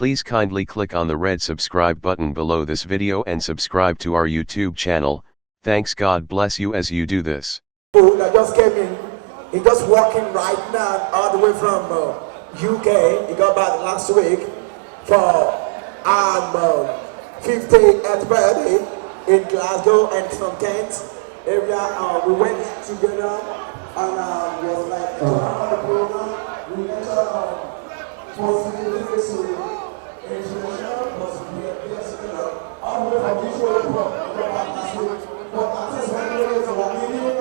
Please kindly click on the red subscribe button below this video and subscribe to our YouTube channel. Thanks, God bless you as you do this. That just came in, he just walking right now all the way from UK. He got back last week for 50th birthday in Glasgow and some Kent area. We went together and was like on the program. We mentioned possibility international possibility all the way from usual last week. But I just want to get to what we need to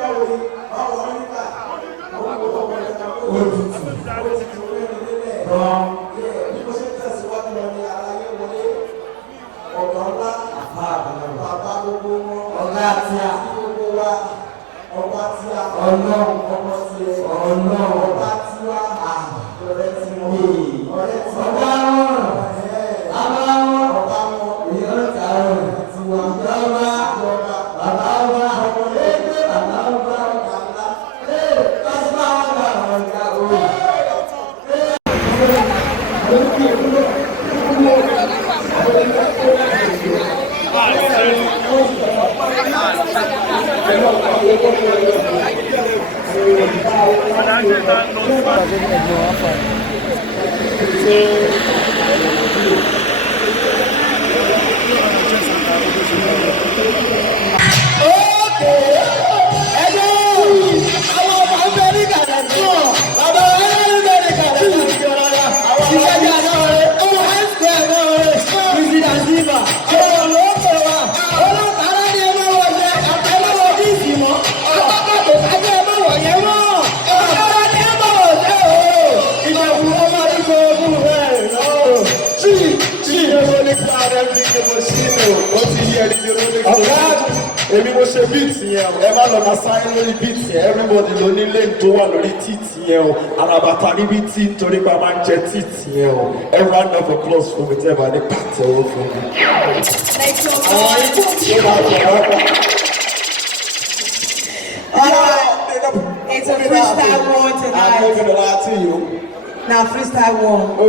everybody lóní lane tó wà lórí títì yẹn o àràbàtà níbi tí torí pa máa ń jẹ títì yẹn o ẹ round of applause fún mi tẹ́ bá ní pàtẹ́ owó fún mi. It's a freestyle war tonight. I'm not gonna lie to you. Now freestyle war. Oh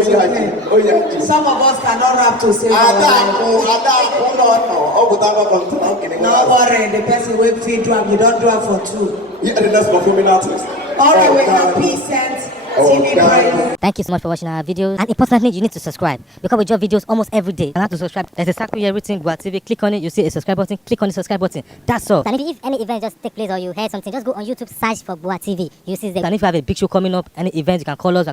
yeah. Some of us cannot rap to save our life. No worry, the person will feed you and you don't do it for two. Yeah, that's performing artist. Alright, we have P-Cent, TV Brain. Thank you so much for watching our videos, and importantly, you need to subscribe because we drop videos almost every day. And how to subscribe? There's a circle here written Gboah TV. Click on it, you see a subscribe button. Click on the subscribe button. That's all. And if any event just take place or you heard something, just go on YouTube, search for Gboah TV. You see the. And if you have a big show coming up, any event, you can call us.